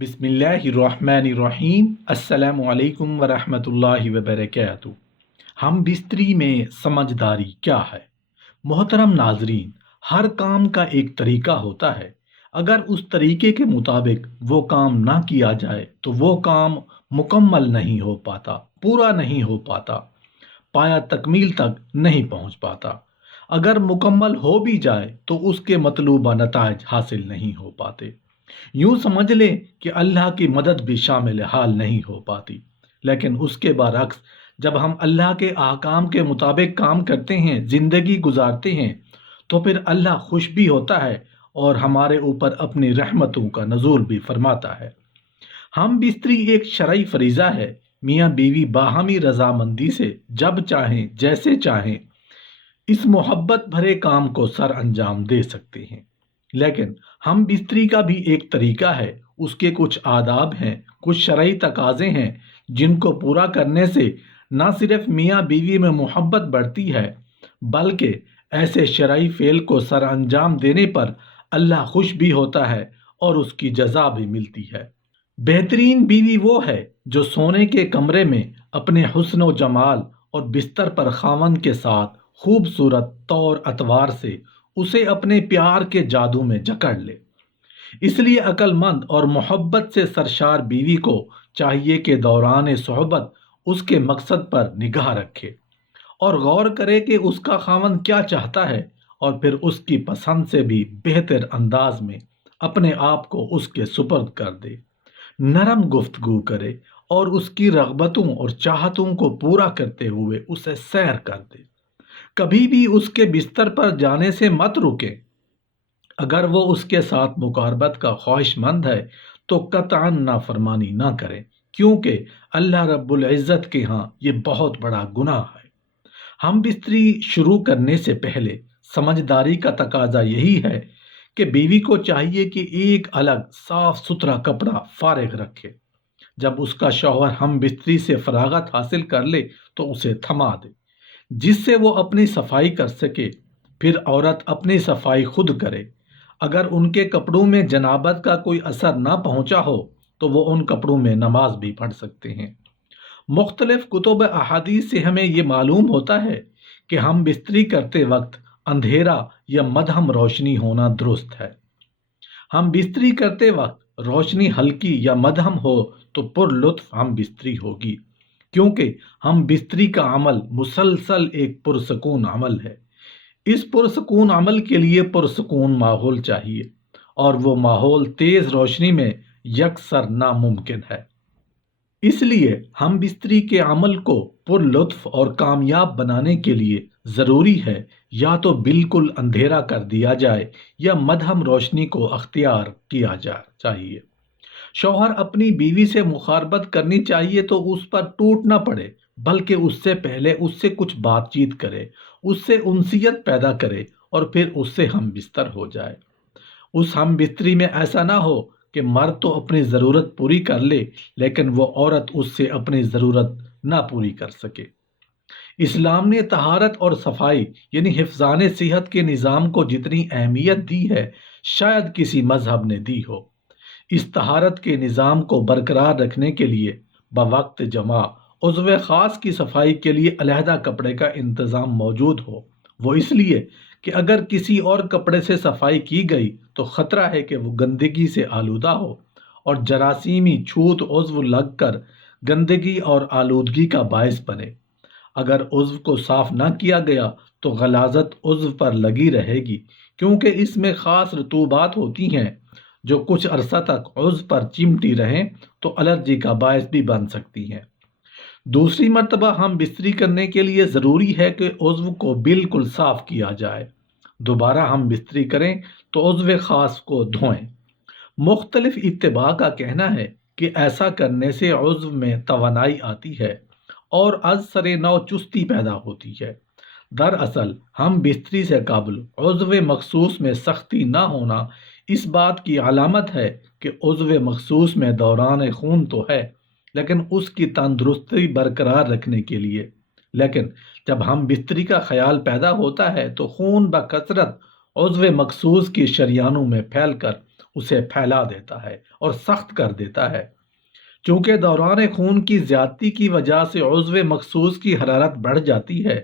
بسم اللہ الرحمن الرحیم۔ السلام علیکم ورحمۃ اللہ وبرکاتہ۔ ہم بستری میں سمجھداری کیا ہے؟ محترم ناظرین، ہر کام کا ایک طریقہ ہوتا ہے۔ اگر اس طریقے کے مطابق وہ کام نہ کیا جائے تو وہ کام مکمل نہیں ہو پاتا، پورا نہیں ہو پاتا، پایا تکمیل تک نہیں پہنچ پاتا۔ اگر مکمل ہو بھی جائے تو اس کے مطلوبہ نتائج حاصل نہیں ہو پاتے۔ یوں سمجھ لیں کہ اللہ کی مدد بھی شامل حال نہیں ہو پاتی۔ لیکن اس کے برعکس جب ہم اللہ کے احکام کے مطابق کام کرتے ہیں، زندگی گزارتے ہیں، تو پھر اللہ خوش بھی ہوتا ہے اور ہمارے اوپر اپنی رحمتوں کا نزول بھی فرماتا ہے۔ ہم بستری ایک شرعی فریضہ ہے۔ میاں بیوی باہمی رضامندی سے جب چاہیں جیسے چاہیں اس محبت بھرے کام کو سر انجام دے سکتے ہیں۔ لیکن ہم بستری کا بھی ایک طریقہ ہے، اس کے کچھ آداب ہیں، کچھ شرعی تقاضے ہیں جن کو پورا کرنے سے نہ صرف میاں بیوی میں محبت بڑھتی ہے بلکہ ایسے شرعی فعل کو سر انجام دینے پر اللہ خوش بھی ہوتا ہے اور اس کی جزا بھی ملتی ہے۔ بہترین بیوی وہ ہے جو سونے کے کمرے میں اپنے حسن و جمال اور بستر پر خاوند کے ساتھ خوبصورت طور اتوار سے اسے اپنے پیار کے جادو میں جکڑ لے۔ اس لیے عقل مند اور محبت سے سرشار بیوی کو چاہیے کہ دوران صحبت اس کے مقصد پر نگاہ رکھے اور غور کرے کہ اس کا خاوند کیا چاہتا ہے، اور پھر اس کی پسند سے بھی بہتر انداز میں اپنے آپ کو اس کے سپرد کر دے، نرم گفتگو کرے اور اس کی رغبتوں اور چاہتوں کو پورا کرتے ہوئے اسے سیر کر دے۔ کبھی بھی اس کے بستر پر جانے سے مت رکے۔ اگر وہ اس کے ساتھ مقاربت کا خواہش مند ہے تو قطعاً نافرمانی نہ کریں، کیونکہ اللہ رب العزت کے ہاں یہ بہت بڑا گناہ ہے۔ ہم بستری شروع کرنے سے پہلے سمجھداری کا تقاضا یہی ہے کہ بیوی کو چاہیے کہ ایک الگ صاف ستھرا کپڑا فارغ رکھے۔ جب اس کا شوہر ہم بستری سے فراغت حاصل کر لے تو اسے تھما دے، جس سے وہ اپنی صفائی کر سکے۔ پھر عورت اپنی صفائی خود کرے۔ اگر ان کے کپڑوں میں جنابت کا کوئی اثر نہ پہنچا ہو تو وہ ان کپڑوں میں نماز بھی پڑھ سکتے ہیں۔ مختلف کتب احادیث سے ہمیں یہ معلوم ہوتا ہے کہ ہم بستری کرتے وقت اندھیرا یا مدھم روشنی ہونا درست ہے۔ ہم بستری کرتے وقت روشنی ہلکی یا مدھم ہو تو پر لطف ہم بستری ہوگی، کیونکہ ہم بستری کا عمل مسلسل ایک پرسکون عمل ہے۔ اس پرسکون عمل کے لیے پرسکون ماحول چاہیے، اور وہ ماحول تیز روشنی میں یکسر ناممکن ہے۔ اس لیے ہم بستری کے عمل کو پر لطف اور کامیاب بنانے کے لیے ضروری ہے یا تو بالکل اندھیرا کر دیا جائے یا مدھم روشنی کو اختیار کیا چاہیے۔ شوہر اپنی بیوی سے مخالفت کرنی چاہیے تو اس پر ٹوٹ نہ پڑے، بلکہ اس سے پہلے اس سے کچھ بات چیت کرے، اس سے انسیت پیدا کرے اور پھر اس سے ہم بستر ہو جائے۔ اس ہم بستری میں ایسا نہ ہو کہ مرد تو اپنی ضرورت پوری کر لے لیکن وہ عورت اس سے اپنی ضرورت نہ پوری کر سکے۔ اسلام نے طہارت اور صفائی یعنی حفظان صحت کے نظام کو جتنی اہمیت دی ہے شاید کسی مذہب نے دی ہو۔ اس طہارت کے نظام کو برقرار رکھنے کے لیے بوقت جمع عضو خاص کی صفائی کے لیے علیحدہ کپڑے کا انتظام موجود ہو۔ وہ اس لیے کہ اگر کسی اور کپڑے سے صفائی کی گئی تو خطرہ ہے کہ وہ گندگی سے آلودہ ہو اور جراثیمی چھوت عضو لگ کر گندگی اور آلودگی کا باعث بنے۔ اگر عضو کو صاف نہ کیا گیا تو غلاظت عضو پر لگی رہے گی، کیونکہ اس میں خاص رطوبات ہوتی ہیں جو کچھ عرصہ تک عضو پر چمٹی رہیں تو الرجی کا باعث بھی بن سکتی ہیں۔ دوسری مرتبہ ہم بستری کرنے کے لیے ضروری ہے کہ عضو کو بالکل صاف کیا جائے۔ دوبارہ ہم بستری کریں تو عضو خاص کو دھوئیں۔ مختلف اتباع کا کہنا ہے کہ ایسا کرنے سے عضو میں توانائی آتی ہے اور از سر نو چستی پیدا ہوتی ہے۔ دراصل ہم بستری سے قبل عضو مخصوص میں سختی نہ ہونا اس بات کی علامت ہے کہ عضو مخصوص میں دوران خون تو ہے لیکن اس کی تندرستی برقرار رکھنے کے لیے۔ لیکن جب ہم بستری کا خیال پیدا ہوتا ہے تو خون بکثرت عضو مخصوص کی شریانوں میں پھیل کر اسے پھیلا دیتا ہے اور سخت کر دیتا ہے۔ چونکہ دوران خون کی زیادتی کی وجہ سے عضو مخصوص کی حرارت بڑھ جاتی ہے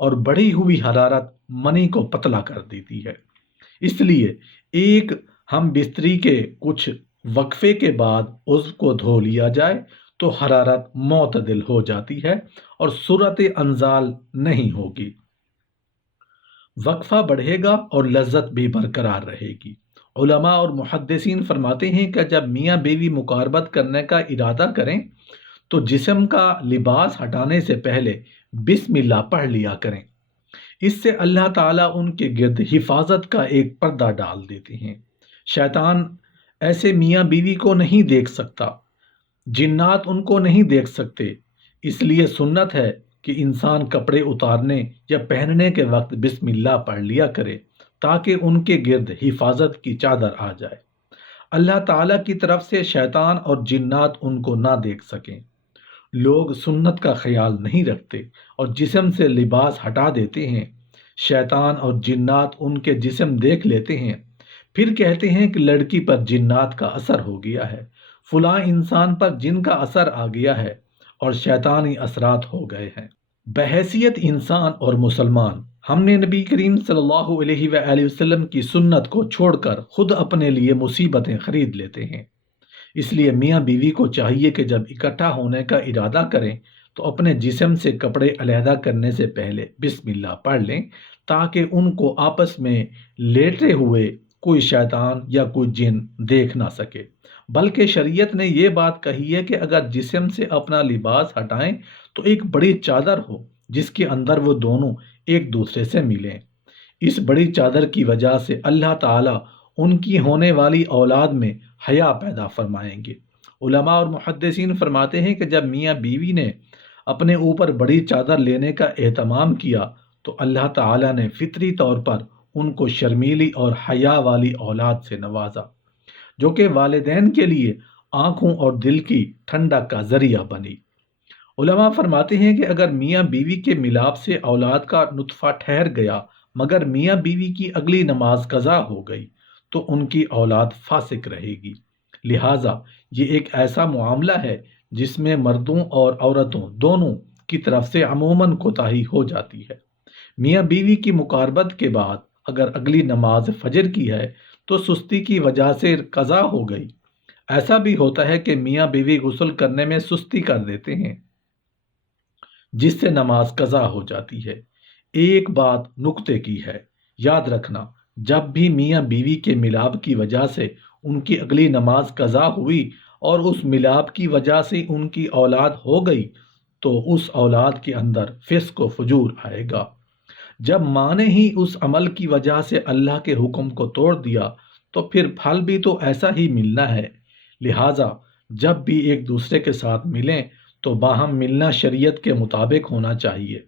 اور بڑھی ہوئی حرارت منی کو پتلا کر دیتی ہے، اس لیے ایک ہم بستری کے کچھ وقفے کے بعد عضو کو دھو لیا جائے تو حرارت معتدل ہو جاتی ہے اور صورت انزال نہیں ہوگی، وقفہ بڑھے گا اور لذت بھی برقرار رہے گی۔ علماء اور محدثین فرماتے ہیں کہ جب میاں بیوی مقاربت کرنے کا ارادہ کریں تو جسم کا لباس ہٹانے سے پہلے بسم اللہ پڑھ لیا کریں، اس سے اللہ تعالیٰ ان کے گرد حفاظت کا ایک پردہ ڈال دیتے ہیں۔ شیطان ایسے میاں بیوی کو نہیں دیکھ سکتا، جنات ان کو نہیں دیکھ سکتے، اس لیے سنت ہے کہ انسان کپڑے اتارنے یا پہننے کے وقت بسم اللہ پڑھ لیا کرے تاکہ ان کے گرد حفاظت کی چادر آ جائے، اللہ تعالیٰ کی طرف سے شیطان اور جنات ان کو نہ دیکھ سکیں۔ لوگ سنت کا خیال نہیں رکھتے اور جسم سے لباس ہٹا دیتے ہیں، شیطان اور جنات ان کے جسم دیکھ لیتے ہیں، پھر کہتے ہیں کہ لڑکی پر جنات کا اثر ہو گیا ہے، فلاں انسان پر جن کا اثر آ گیا ہے اور شیطانی اثرات ہو گئے ہیں۔ بحیثیت انسان اور مسلمان ہم نے نبی کریم صلی اللہ علیہ وآلہ وسلم کی سنت کو چھوڑ کر خود اپنے لیے مصیبتیں خرید لیتے ہیں، اس لیے میاں بیوی کو چاہیے کہ جب اکٹھا ہونے کا ارادہ کریں تو اپنے جسم سے کپڑے علیحدہ کرنے سے پہلے بسم اللہ پڑھ لیں تاکہ ان کو آپس میں لیٹے ہوئے کوئی شیطان یا کوئی جن دیکھ نہ سکے، بلکہ شریعت نے یہ بات کہی ہے کہ اگر جسم سے اپنا لباس ہٹائیں تو ایک بڑی چادر ہو جس کے اندر وہ دونوں ایک دوسرے سے ملیں، اس بڑی چادر کی وجہ سے اللہ تعالیٰ ان کی ہونے والی اولاد میں حیا پیدا فرمائیں گے۔ علماء اور محدثین فرماتے ہیں کہ جب میاں بیوی نے اپنے اوپر بڑی چادر لینے کا اہتمام کیا تو اللہ تعالیٰ نے فطری طور پر ان کو شرمیلی اور حیا والی اولاد سے نوازا، جو کہ والدین کے لیے آنکھوں اور دل کی ٹھنڈک کا ذریعہ بنی۔ علماء فرماتے ہیں کہ اگر میاں بیوی کے ملاپ سے اولاد کا نطفہ ٹھہر گیا مگر میاں بیوی کی اگلی نماز قضا ہو گئی تو ان کی اولاد فاسق رہے گی، لہٰذا یہ ایک ایسا معاملہ ہے جس میں مردوں اور عورتوں دونوں کی طرف سے عموماً کوتاہی ہو جاتی ہے۔ میاں بیوی کی مقاربت کے بعد اگر اگلی نماز فجر کی ہے تو سستی کی وجہ سے قضا ہو گئی، ایسا بھی ہوتا ہے کہ میاں بیوی غسل کرنے میں سستی کر دیتے ہیں جس سے نماز قضا ہو جاتی ہے۔ ایک بات نکتے کی ہے، یاد رکھنا جب بھی میاں بیوی کے ملاپ کی وجہ سے ان کی اگلی نماز قضا ہوئی اور اس ملاپ کی وجہ سے ان کی اولاد ہو گئی تو اس اولاد کے اندر فسق و فجور آئے گا۔ جب ماں نے ہی اس عمل کی وجہ سے اللہ کے حکم کو توڑ دیا تو پھر پھل بھی تو ایسا ہی ملنا ہے، لہٰذا جب بھی ایک دوسرے کے ساتھ ملیں تو باہم ملنا شریعت کے مطابق ہونا چاہیے۔